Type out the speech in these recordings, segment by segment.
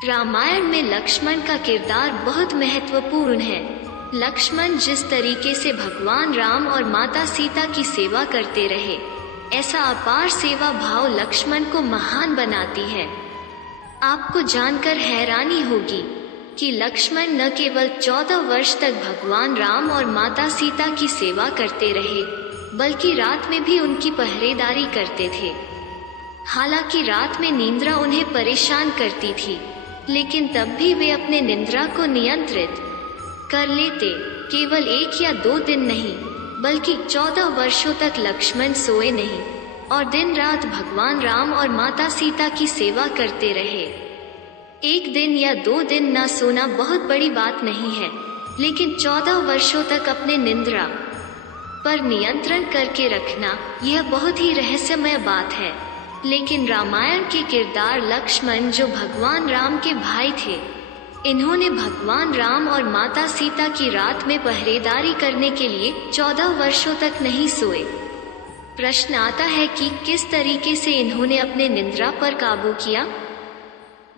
रामायण में लक्ष्मण का किरदार बहुत महत्वपूर्ण है। लक्ष्मण जिस तरीके से भगवान राम और माता सीता की सेवा करते रहे, ऐसा अपार सेवा भाव लक्ष्मण को महान बनाती है। आपको जानकर हैरानी होगी कि लक्ष्मण न केवल 14 वर्ष तक भगवान राम और माता सीता की सेवा करते रहे, बल्कि रात में भी उनकी पहरेदारी करते थे। हालांकि रात में निंद्रा उन्हें परेशान करती थी, लेकिन तब भी वे अपने निंद्रा को नियंत्रित कर लेते। केवल 1 या 2 दिन नहीं, बल्कि 14 वर्षों तक लक्ष्मण सोए नहीं और दिन रात भगवान राम और माता सीता की सेवा करते रहे। 1 दिन या 2 दिन न सोना बहुत बड़ी बात नहीं है, लेकिन 14 वर्षों तक अपने निंद्रा पर नियंत्रण करके रखना, यह बहुत ही रहस्यमय बात है। लेकिन रामायण के किरदार लक्ष्मण, जो भगवान राम के भाई थे, इन्होंने भगवान राम और माता सीता की रात में पहरेदारी करने के लिए 14 वर्षों तक नहीं सोए। प्रश्न आता है कि किस तरीके से इन्होंने अपने निंद्रा पर काबू किया।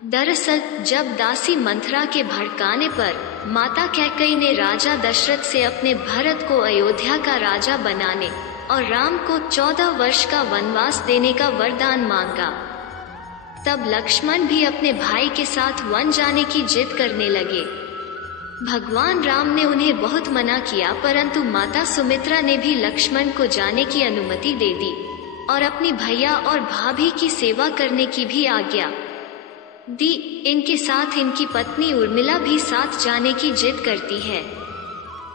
दरअसल जब दासी मंथरा के भड़काने पर माता कैकेयी ने राजा दशरथ से अपने भरत को अयोध्या का राजा बनाने और राम को 14 वर्ष का वनवास देने का वरदान मांगा, तब लक्ष्मण भी अपने भाई के साथ वन जाने की जिद करने लगे। भगवान राम ने उन्हें बहुत मना किया, परंतु माता सुमित्रा ने भी लक्ष्मण को जाने की अनुमति दे दी और अपनी भैया और भाभी की सेवा करने की भी आज्ञा दी। इनके साथ इनकी पत्नी उर्मिला भी साथ जाने की जिद करती है,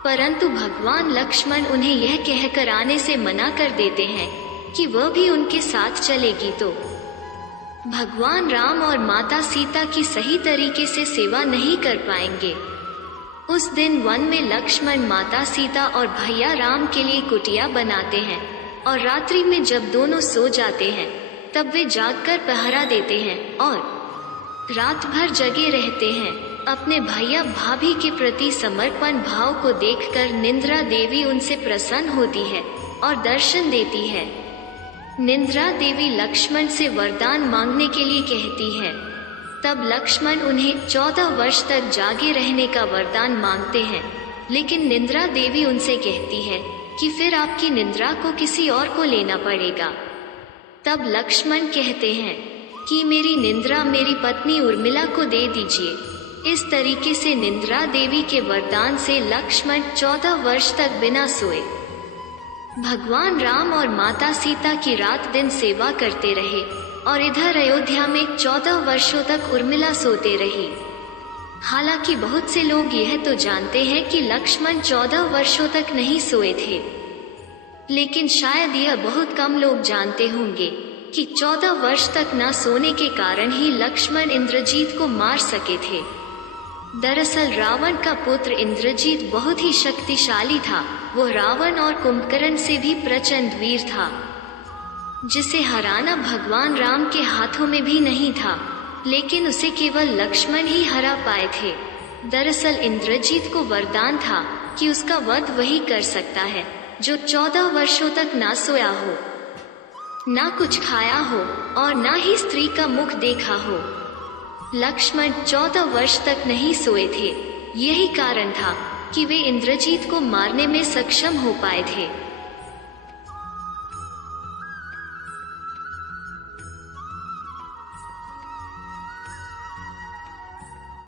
परंतु भगवान लक्ष्मण उन्हें यह कहकर आने से मना कर देते हैं कि वह भी उनके साथ चलेगी तो भगवान राम और माता सीता की सही तरीके से सेवा नहीं कर पाएंगे। उस दिन वन में लक्ष्मण माता सीता और भैया राम के लिए कुटिया बनाते हैं और रात्रि में जब दोनों सो जाते हैं तब वे जागकर पहरा देते हैं और रात भर जगे रहते हैं। अपने भैया भाभी के प्रति समर्पण भाव को देखकर निंद्रा देवी उनसे प्रसन्न होती है और दर्शन देती है। निंद्रा देवी लक्ष्मण से वरदान मांगने के लिए कहती है। तब लक्ष्मण उन्हें 14 वर्ष तक जागे रहने का वरदान मांगते हैं, लेकिन निंद्रा देवी उनसे कहती है कि फिर आपकी निंद्रा को किसी और को लेना पड़ेगा। तब लक्ष्मण कहते हैं कि मेरी निंद्रा मेरी पत्नी उर्मिला को दे दीजिए। इस तरीके से निंद्रा देवी के वरदान से लक्ष्मण 14 वर्ष तक बिना सोए भगवान राम और माता सीता की रात दिन सेवा करते रहे और इधर अयोध्या में 14 वर्षों तक उर्मिला सोते रही। हालांकि बहुत से लोग यह तो जानते हैं कि लक्ष्मण 14 वर्षों तक नहीं सोए थे, लेकिन शायद यह बहुत कम लोग जानते होंगे कि 14 वर्ष तक न सोने के कारण ही लक्ष्मण इंद्रजीत को मार सके थे। दरअसल रावण का पुत्र इंद्रजीत बहुत ही शक्तिशाली था। वो रावण और कुंभकर्ण से भी प्रचंड वीर था, जिसे हराना भगवान राम के हाथों में भी नहीं था, लेकिन उसे केवल लक्ष्मण ही हरा पाए थे। दरअसल इंद्रजीत को वरदान था कि उसका वध वही कर सकता है जो 14 वर्षों तक ना सोया हो, ना कुछ खाया हो और ना ही स्त्री का मुख देखा हो। लक्ष्मण 14 वर्ष तक नहीं सोए थे। यही कारण था कि वे इंद्रजीत को मारने में सक्षम हो पाए थे।